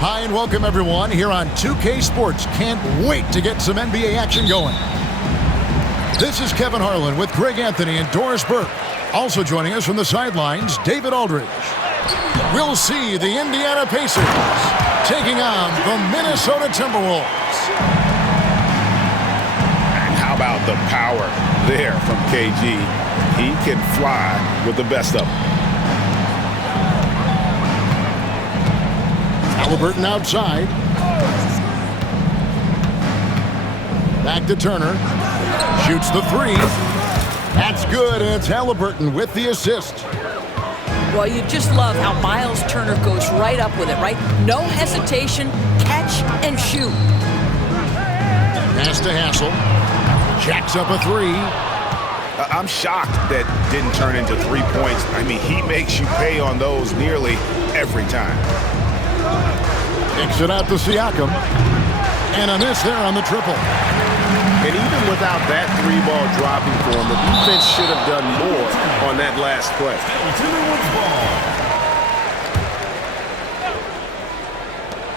Hi and welcome everyone here on 2K Sports. Can't wait to get some NBA action going. This is Kevin Harlan with Greg Anthony and Doris Burke. Also joining us from the sidelines, David Aldridge. We'll see the Indiana Pacers taking on the Minnesota Timberwolves. And how about the power there from KG? He can fly with the best of them. Halliburton outside. Back to Turner. Shoots the three. That's good. It's Halliburton with the assist. Well, you just love how Miles Turner goes right up with it, right? No hesitation, catch and shoot. Pass to Hassel. Jacks up a three. I'm shocked that didn't turn into 3 points. I mean, he makes you pay on those nearly every time. Kicks it out to Siakam. And a miss there on the triple. And even without that three-ball dropping for him, the defense should have done more on that last play.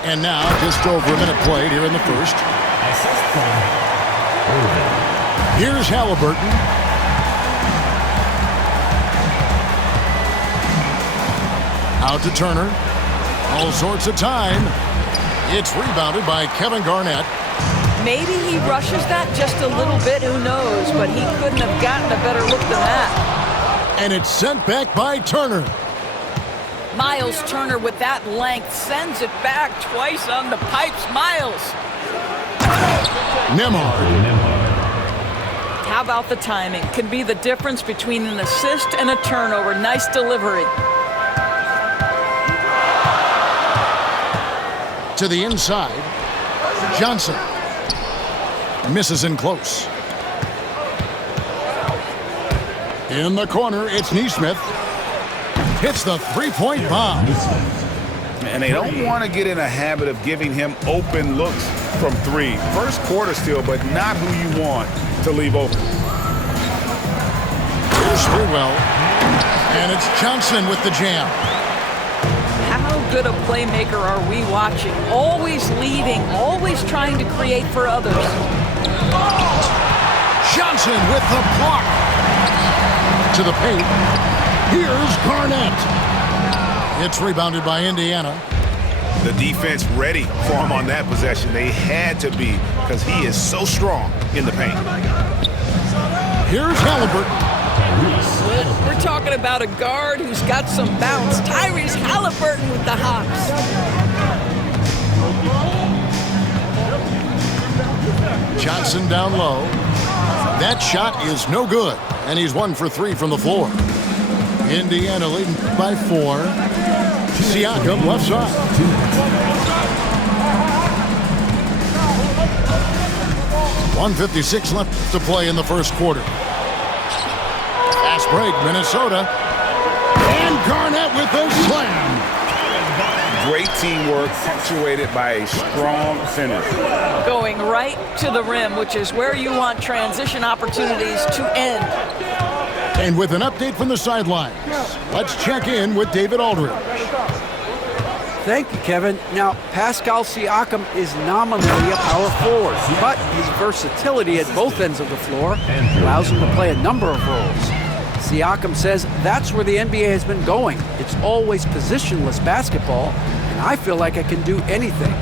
And now, just over a minute played here in the first. Here's Halliburton. Out to Turner. All sorts of time. It's rebounded by Kevin Garnett. Maybe he rushes that just a little bit, who knows, but he couldn't have gotten a better look than that. And it's sent back by Turner. Miles Turner with that length sends it back twice on the pipes. Miles. Nembhard. How about the timing? Can be the difference between an assist and a turnover. Nice delivery. To the inside. Johnson. Misses in close. In the corner, it's Nesmith. Hits the three-point bomb. And they don't want to get in a habit of giving him open looks from three. First quarter still, but not who you want to leave open. Here's Sprewell. And it's Johnson with the jam. How good a playmaker are we watching? Always leading, always trying to create for others. Johnson with the block. To the paint. Here's Garnett. It's rebounded by Indiana. The defense ready for him on that possession. They had to be because he is so strong in the paint. Here's Halliburton. We're talking about a guard who's got some bounce. Tyrese Halliburton with the hops. Johnson down low. That shot is no good, and he's 1 for 3 from the floor. Indiana leading by 4. Siakam left side. .156 left to play in the first quarter. Fast break, Minnesota. And Garnett with the slam. Great teamwork punctuated by a strong finish. Going right to the rim, which is where you want transition opportunities to end. And with an update from the sidelines, let's check in with David Aldridge. Thank you, Kevin. Now, Pascal Siakam is nominally a power forward, but his versatility at both ends of the floor allows him to play a number of roles. Siakam says that's where the NBA has been going. It's always positionless basketball, and I feel like I can do anything.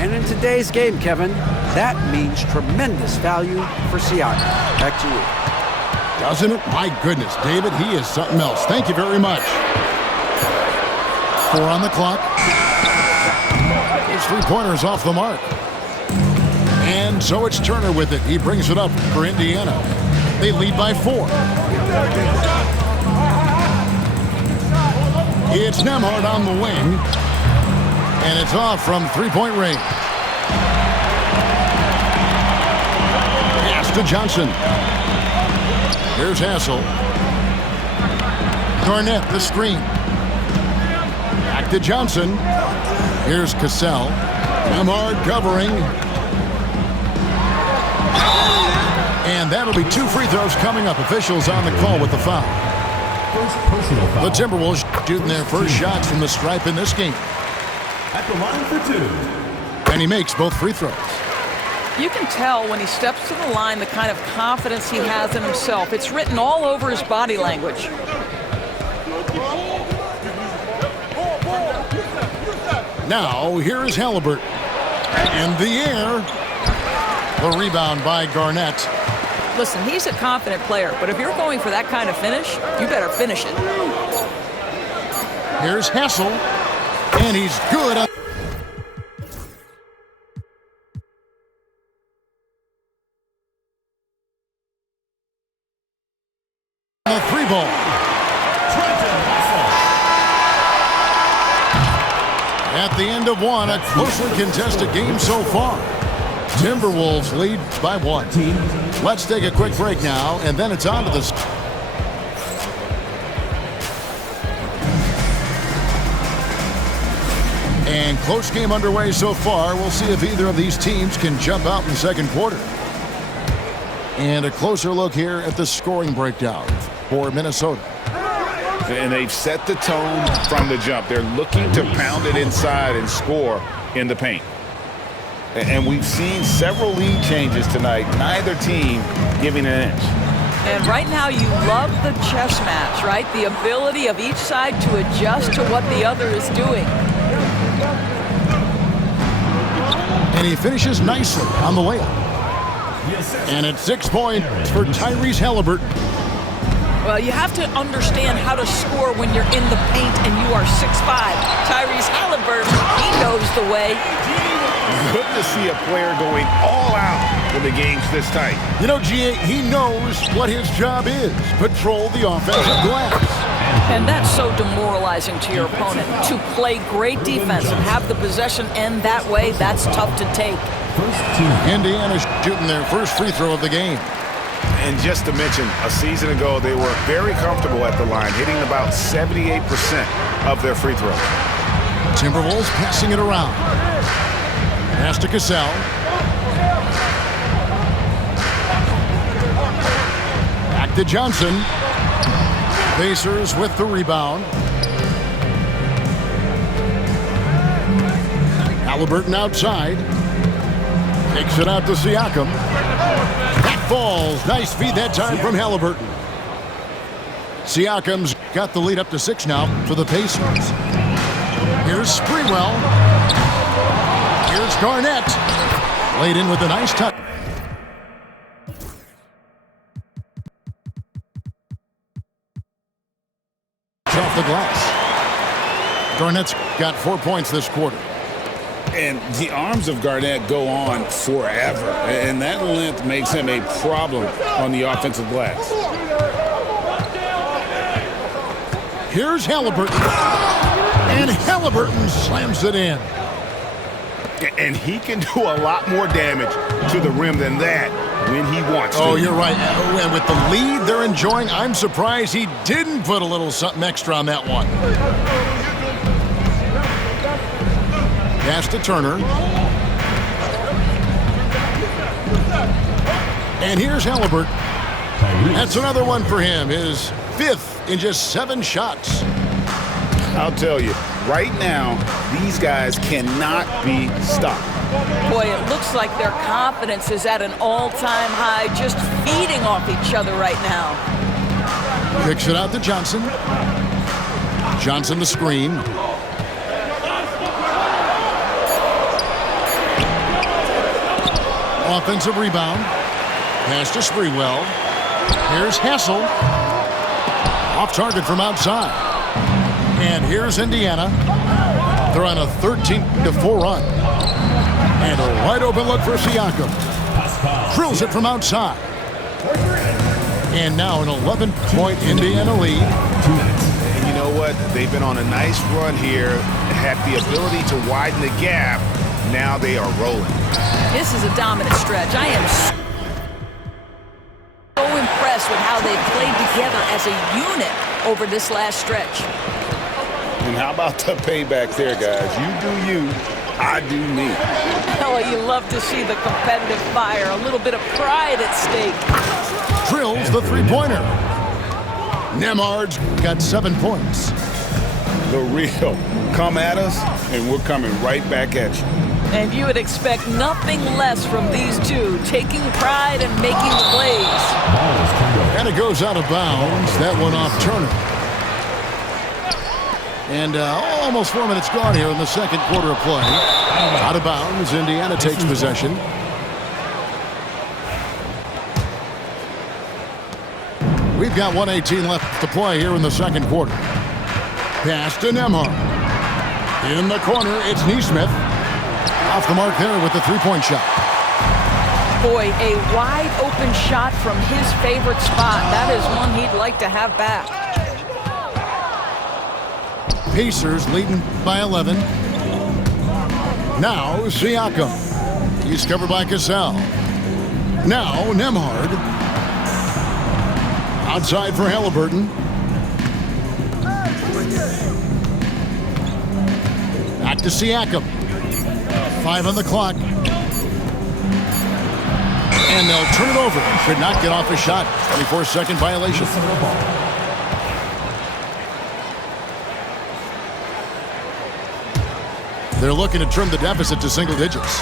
And in today's game, Kevin, that means tremendous value for Siakam. Back to you. Doesn't it? My goodness, David, he is something else. Thank you very much. 4 on the clock. His three-pointers off the mark. And so it's Turner with it. He brings it up for Indiana. They lead by 4. It's Nembhard on the wing. And it's off from three-point range. Pass to Johnson. Here's Hassel. Garnett, the screen. Back to Johnson. Here's Cassell. Nembhard covering. And that'll be 2 free throws coming up. Officials on the call with the foul. The Timberwolves shooting their first shots from the stripe in this game. at the line for 2. And he makes both free throws. You can tell when he steps to the line the kind of confidence he has in himself. It's written all over his body language. Now, here is Halliburton. In the air. The rebound by Garnett. Listen, he's a confident player, but if you're going for that kind of finish, you better finish it. Here's Hassel. And he's good. A 3-ball. At the end of one, a closely contested game so far. Timberwolves lead by 1. Let's take a quick break now, and then it's on to the... And close game underway so far. We'll see if either of these teams can jump out in the second quarter. And a closer look here at the scoring breakdown for Minnesota. And they've set the tone from the jump. They're looking to pound it inside and score in the paint. And we've seen several lead changes tonight, neither team giving an inch. And right now you love the chess match, right? The ability of each side to adjust to what the other is doing. And he finishes nicely on the layup. And it's 6 points for Tyrese Halliburton. Well, you have to understand how to score when you're in the paint and you are 6'5". Tyrese Halliburton, he knows the way. Good to see a player going all out when the game's this tight. You know, G.A., he knows what his job is. Patrol the offensive glass. And that's so demoralizing to your opponent. To play great defense and have the possession end that way, that's tough to take. Indiana shooting their first free throw of the game. And just to mention, a season ago, they were very comfortable at the line, hitting about 78% of their free throws. Timberwolves passing it around. Pass to Cassell. Back to Johnson. Pacers with the rebound. Halliburton outside. Takes it out to Siakam. That falls. Nice feed that time from Halliburton. Siakam's got the lead up to 6 now for the Pacers. Here's Sprewell. Here's Garnett. Laid in with a nice touch. Off the glass. Garnett's got 4 points this quarter. And the arms of Garnett go on forever. And that length makes him a problem on the offensive glass. Here's Halliburton. And Halliburton slams it in. And he can do a lot more damage to the rim than that when he wants to. Oh, you're right. And with the lead they're enjoying, I'm surprised he didn't put a little something extra on that one. Pass to Turner. And here's Halliburton. That's another one for him. His 5th in just 7 shots. I'll tell you, right now, these guys cannot be stopped. Boy, it looks like their confidence is at an all-time high, just feeding off each other right now. Kicks it out to Johnson. Johnson the screen. Offensive rebound. Pass to Sprewell. Here's Hassel. Off target from outside. And here's Indiana. They're on a 13-4 run. And a wide open look for Siakam. Drills it from outside. And now an 11-point Indiana lead. And you know what? They've been on a nice run here. Had the ability to widen the gap. Now they are rolling. This is a dominant stretch. I am so impressed with how they've played together as a unit over this last stretch. And how about the payback there, guys? You do you, I do me. Oh, you love to see the competitive fire. A little bit of pride at stake. Drills the three-pointer. Nemard's got 7 points. The real. Come at us, and we're coming right back at you. And you would expect nothing less from these two, taking pride and making the plays. And it goes out of bounds. That one off Turner. And almost 4 minutes gone here in the second quarter of play. Out of bounds. Indiana takes possession. We've got 1:18 left to play here in the second quarter. Pass to Nembhard. In the corner, it's Nesmith. Off the mark there with the three-point shot. Boy, a wide open shot from his favorite spot. That is one he'd like to have back. Pacers leading by 11. Now Siakam. He's covered by Cassell. Now Nembhard. Outside for Halliburton. Back to Siakam. 5 on the clock. And they'll turn it over. Could not get off a shot. 24-second violation. They're looking to trim the deficit to single digits.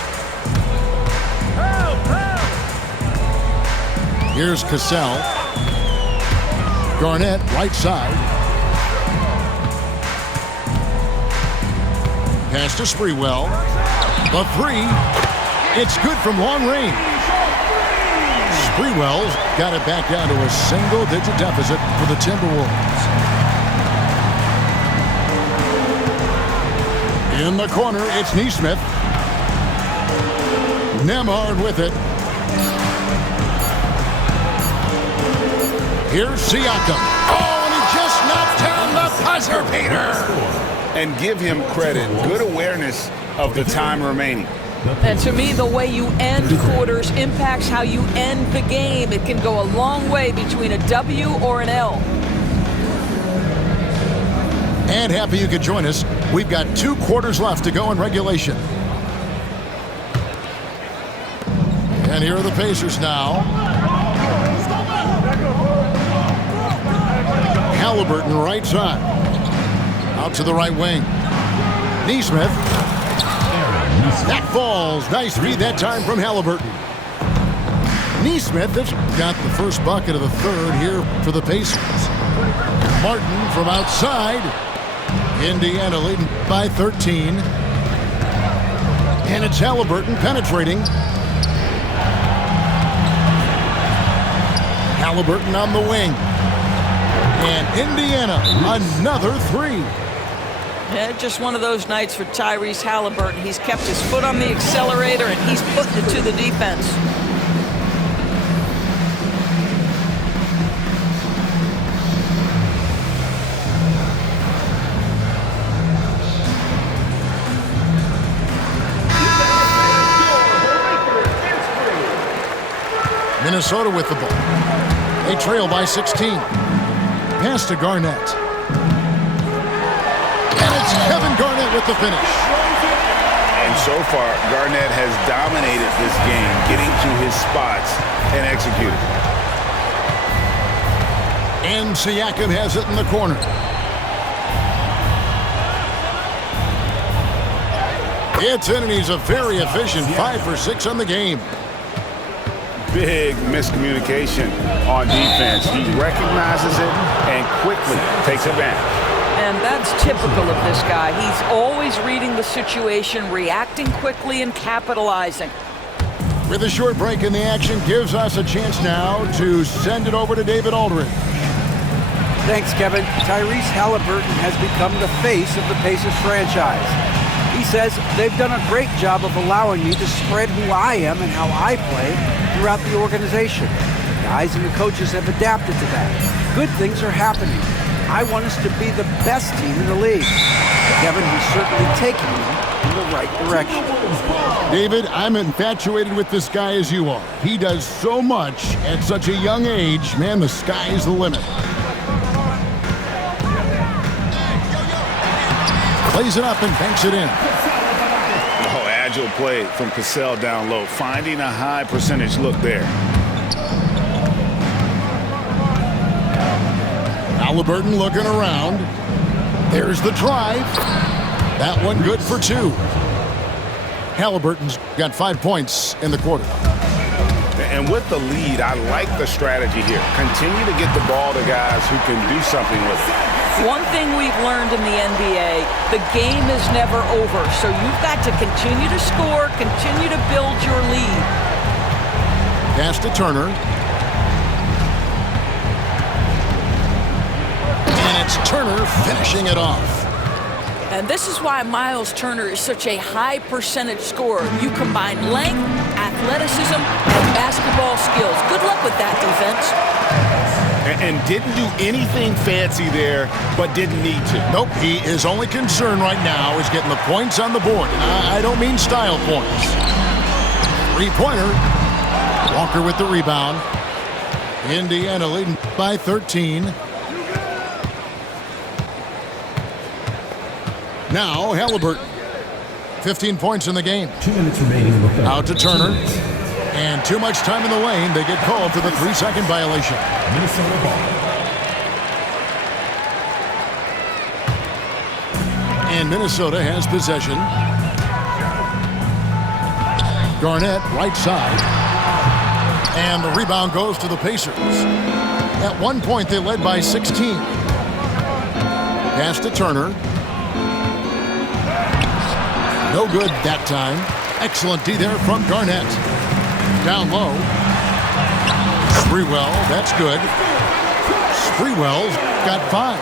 Here's Cassell. Garnett, right side. Pass to Sprewell. The three. It's good from long range. Sprewell's got it back down to a single-digit deficit for the Timberwolves. In the corner, it's Nesmith. Nembhard with it. Here's Siakam. Oh, and he just knocked down the buzzer beater. And give him credit. Good awareness of the time remaining. And to me, the way you end quarters impacts how you end the game. It can go a long way between a W or an L. And happy you could join us. We've got 2 quarters left to go in regulation. And here are the Pacers now. Halliburton right side. Out to the right wing. Nesmith. That falls. Nice read that time from Halliburton. Nesmith has got the first bucket of the third here for the Pacers. Martin from outside. Indiana leading by 13. And it's Halliburton penetrating. Halliburton on the wing. And Indiana, another three. Yeah, just one of those nights for Tyrese Halliburton. He's kept his foot on the accelerator, and he's putting it to the defense. Minnesota with the ball. They trail by 16. Pass to Garnett. And it's Kevin Garnett with the finish. And so far, Garnett has dominated this game, getting to his spots and executing. And Siakam has it in the corner. It's in, and he's a very efficient 5 for 6 on the game. Big miscommunication on defense. He recognizes it and quickly takes advantage. And that's typical of this guy. He's always reading the situation, reacting quickly, and capitalizing. With a short break in the action, gives us a chance now to send it over to David Aldridge. Thanks, Kevin. Tyrese Halliburton has become the face of the Pacers franchise. He says they've done a great job of allowing me to spread who I am and how I play throughout the organization. The guys and the coaches have adapted to that. Good things are happening. I want us to be the best team in the league. Kevin, he's certainly taking me in the right direction. David, I'm infatuated with this guy as you are. He does so much at such a young age. Man, the sky is the limit. Plays it up and banks it in. Oh, agile play from Cassell down low, finding a high percentage look there. Halliburton looking around. There's the drive. That one good for 2. Halliburton's got 5 points in the quarter. And with the lead, I like the strategy here. Continue to get the ball to guys who can do something with it. One thing we've learned in the NBA, the game is never over. So you've got to continue to score, continue to build your lead. Pass to Turner. And it's Turner finishing it off. And this is why Miles Turner is such a high percentage scorer. You combine length, athleticism, and basketball skills. Good luck with that, defense. And didn't do anything fancy there, but didn't need to. Nope, his only concern right now is getting the points on the board. And I don't mean style points. 3-pointer. Walker with the rebound. Indiana leading by 13. Now Halliburton. 15 points in the game. 2 minutes remaining in the third. Out to Turner. And too much time in the lane. They get called for the 3-second violation. Minnesota ball. And Minnesota has possession. Garnett, right side. And the rebound goes to the Pacers. At one point, they led by 16. Pass to Turner. No good that time. Excellent D there from Garnett. Down low. Sprewell, that's good. Sprewell's got 5.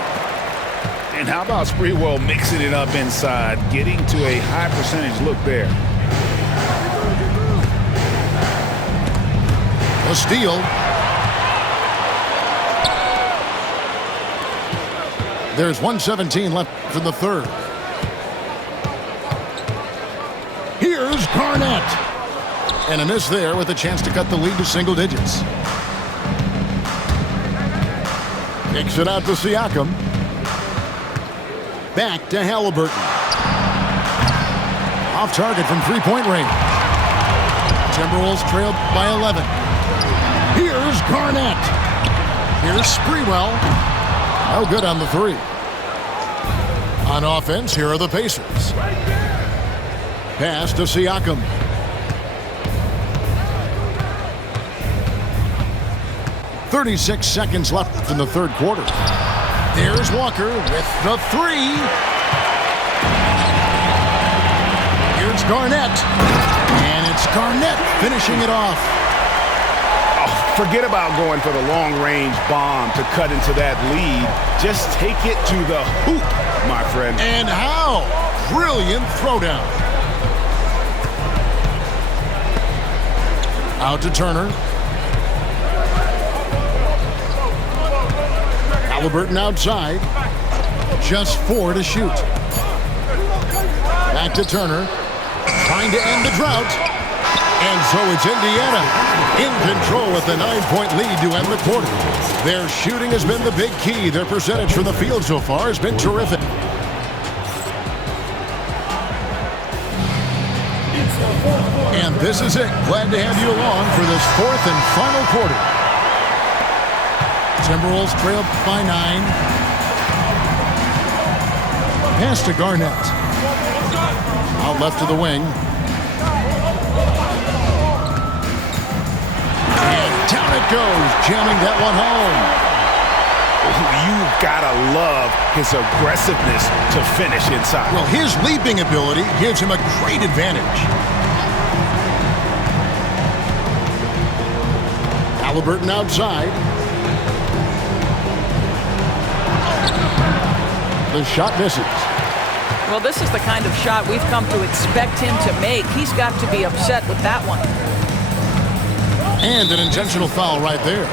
And how about Sprewell mixing it up inside, getting to a high percentage look there. A steal. There's 1:17 left in the third. Here's Garnett. And a miss there with a chance to cut the lead to single digits. Kicks it out to Siakam. Back to Halliburton. Off target from 3-point range. Timberwolves trailed by 11. Here's Garnett. Here's Sprewell. No good on the 3. On offense, here are the Pacers. Pass to Siakam. .36 seconds left in the third quarter. There's Walker with the 3. Here's Garnett. And it's Garnett finishing it off. Oh, forget about going for the long-range bomb to cut into that lead. Just take it to the hoop, my friend. And how? Brilliant throwdown. Out to Turner. Halliburton outside. Just 4 to shoot. Back to Turner. Trying to end the drought. And so it's Indiana in control with the 9-point lead to end the quarter. Their shooting has been the big key. Their percentage from the field so far has been terrific. And this is it. Glad to have you along for this 4th and final quarter. Timberwolves trail by 9. Pass to Garnett. Out left to the wing. And down it goes, jamming that one home. You've got to love his aggressiveness to finish inside. Well, his leaping ability gives him a great advantage. Halliburton outside. The shot misses. Well, this is the kind of shot we've come to expect him to make. He's got to be upset with that one. And an intentional foul right there.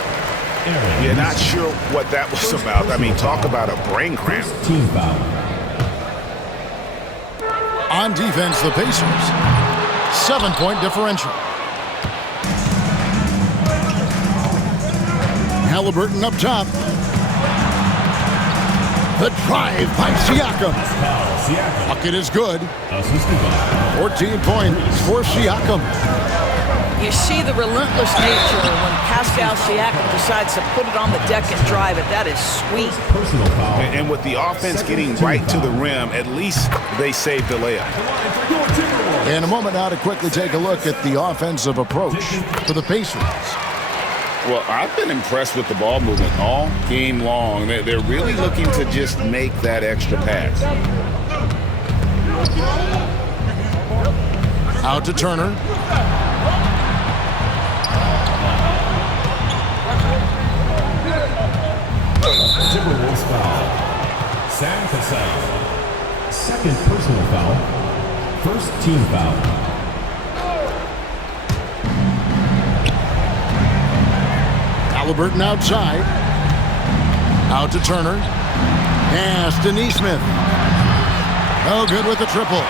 Yeah, not sure what that was about. I mean, talk about a brain cramp. Team foul. On defense, the Pacers. 7-point differential. Halliburton up top. The drive by Siakam. Bucket is good. 14 points for Siakam. You see the relentless nature when Pascal Siakam decides to put it on the deck and drive it. That is sweet. Personal foul. And with the offense getting right to the rim, at least they saved the layup. In a moment now to quickly take a look at the offensive approach for the Pacers. Well, I've been impressed with the ball movement all game long. They're really looking to just make that extra pass. Out to Turner. Timberwolves foul. Sam Cassell. Second personal foul. First team foul. Halliburton outside. Out to Turner. Pass to Neesmith. Oh, good with the triple.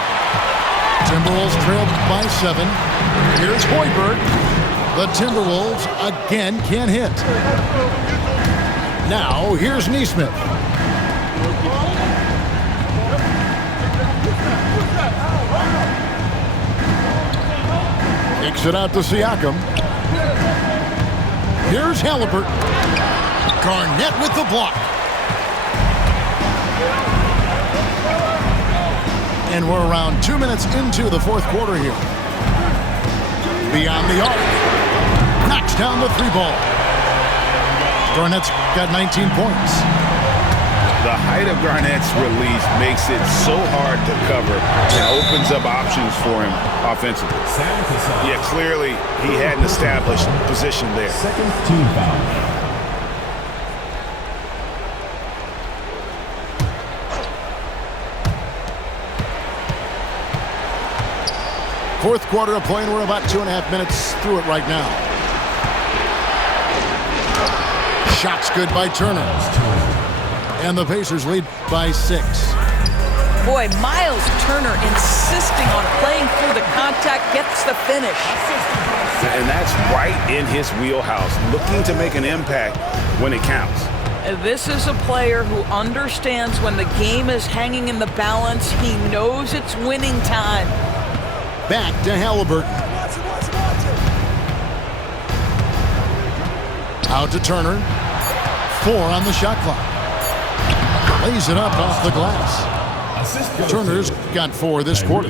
Timberwolves trailed by 7. Here's Hoiberg. The Timberwolves again can't hit. Now, here's Neesmith. Kicks it out to Siakam. Here's Halliburton. Garnett with the block. And we're around 2 minutes into the fourth quarter here. Beyond the arc. Knocks down the 3-ball. Garnett's got 19 points. The height of Garnett's release makes it so hard to cover and opens up options for him offensively. Sam Cassell. Yeah, clearly he had an established position there. Second team foul. Fourth quarter of play, and we're about 2.5 minutes through it right now. Shot's good by Turner. And the Pacers lead by 6. Boy, Miles Turner insisting on playing through the contact gets the finish. And that's right in his wheelhouse, looking to make an impact when it counts. This is a player who understands when the game is hanging in the balance. He knows it's winning time. Back to Halliburton. Out to Turner. 4 on the shot clock. Lays it up off the glass. Turner's got 4 this quarter.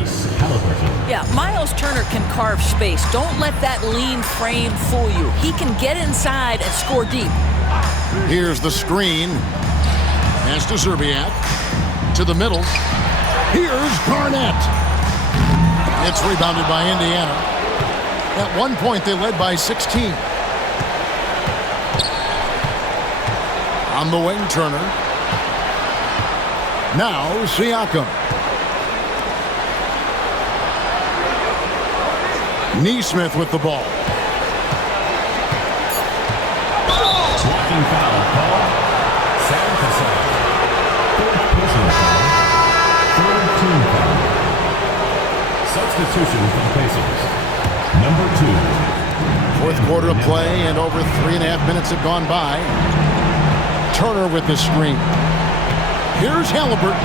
Yeah, Miles Turner can carve space. Don't let that lean frame fool you. He can get inside and score deep. Here's the screen. Pass to Zerbiak. To the middle. Here's Garnett. It's rebounded by Indiana. At one point, they led by 16. On the wing, Turner. Now, Siakam. Neesmith with the ball. Blocking foul called. Sam Cassell. Fourth personal foul. Third team foul. Substitution for the Pacers. Number 2. Fourth quarter of play, and over 3.5 minutes have gone by. Turner with the screen. Here's Halliburton.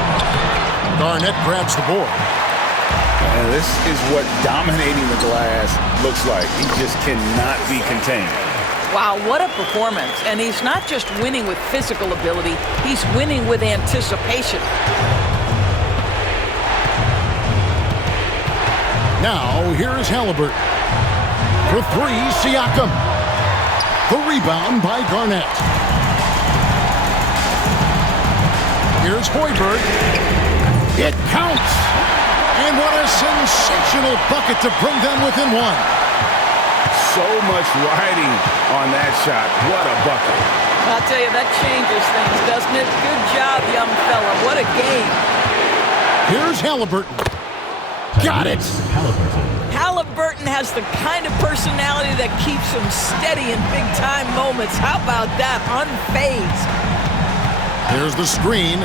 Garnett grabs the board. And this is what dominating the glass looks like. He just cannot be contained. Wow, what a performance. And he's not just winning with physical ability, he's winning with anticipation. Now, here is Halliburton. For 3, Siakam. The rebound by Garnett. Here's Hoiberg. It counts. And what a sensational bucket to bring them within 1. So much riding on that shot. What a bucket. I'll tell you, that changes things, doesn't it? Good job, young fella. What a game. Here's Halliburton. Got it. Halliburton has the kind of personality that keeps him steady in big-time moments. How about that? Unfazed. Here's the screen.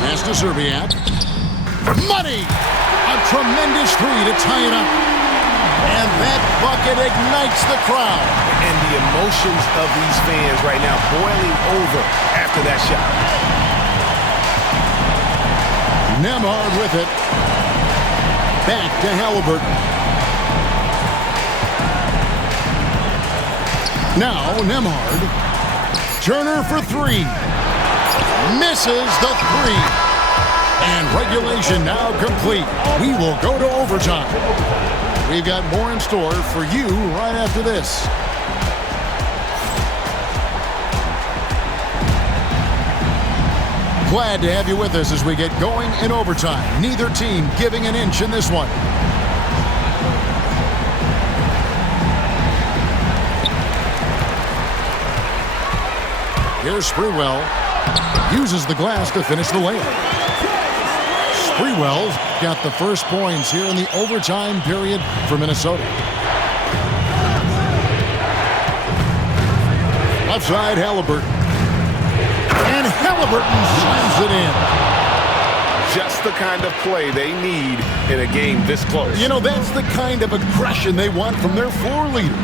Pass to Zerbiak. Money! A tremendous 3 to tie it up. And that bucket ignites the crowd. And the emotions of these fans right now boiling over after that shot. Nembhard with it. Back to Halliburton. Now Nembhard. Turner for three. Misses the three. And regulation now complete. We will go to overtime. We've got more in store for you right after this. Glad to have you with us as we get going in overtime. Neither team giving an inch in this one. Here's Sprewell. Uses the glass to finish the layup. Sprewell's got the first points here in the overtime period for Minnesota. Left side, Halliburton. And Halliburton slams it in. Just the kind of play they need in a game this close. You know, that's the kind of aggression they want from their floor leader.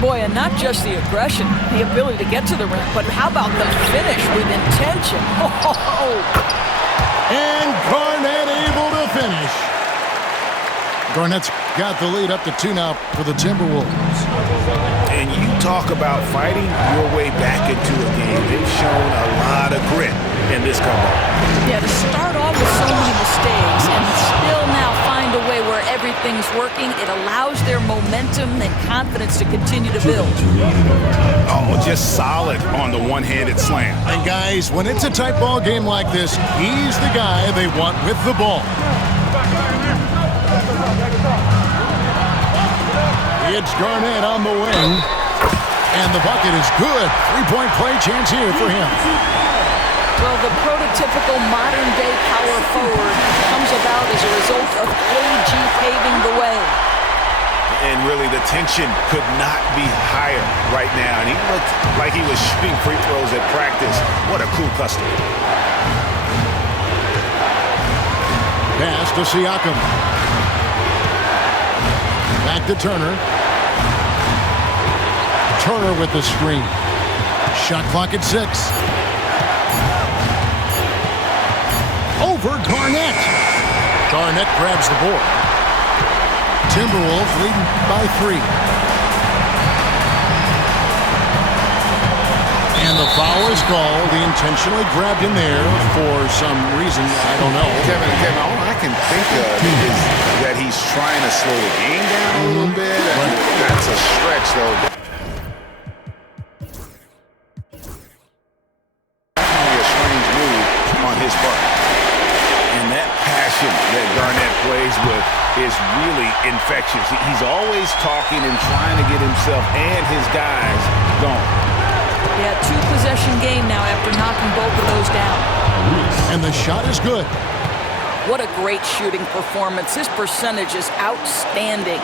Boy, and not just the aggression, the ability to get to the rim, but how about the finish with intention? Oh. And Garnett able to finish. Garnett's got the lead up to 2 now for the Timberwolves. And you talk about fighting your way back into a game. They've shown a lot of grit in this comeback. Yeah, to start off with so many mistakes and still now find a way where everything's working, it allows their momentum and confidence to continue to build. Oh, just solid on the one-handed slam. And guys, when it's a tight ball game like this, he's the guy they want with the ball. It's Garnett on the wing. And the bucket is good. 3-point play chance here for him. Well, the prototypical modern-day power forward comes about as a result of AG paving the way. And really, the tension could not be higher right now. And he looked like he was shooting free throws at practice. What a cool customer. Pass to Siakam. Back to Turner. Turner with the screen. Shot clock at 6. Over Garnett. Garnett grabs the board. Timberwolves leading by 3. And the foul is called. He intentionally grabbed him there for some reason. I don't know. Kevin, all I can think of is that he's trying to slow the game down a little bit. That's a stretch, though. Definitely a strange move on his part. And that passion that Garnett plays with is really infectious. He's always talking and trying to get himself and his guys going. Yeah, 2-possession game now after knocking both of those down. And the shot is good. What a great shooting performance. His percentage is outstanding.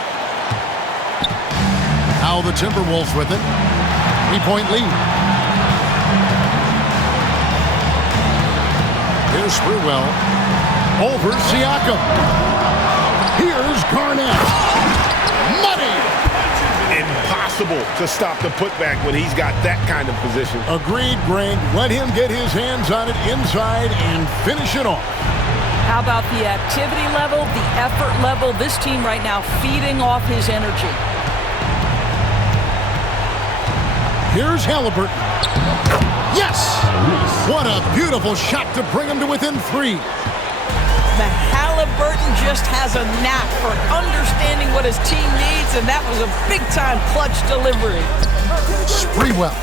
Now the Timberwolves with it. 3-point lead. Here's Sprewell. Over Siakam. Here's Garnett. Money! Impossible to stop the putback when he's got that kind of position. Agreed, Greg. Let him get his hands on it inside and finish it off. How about the activity level, the effort level? This team right now feeding off his energy. Here's Halliburton. Yes! What a beautiful shot to bring him to within 3. The Halliburton just has a knack for understanding what his team needs, and that was a big-time clutch delivery. Sprewell.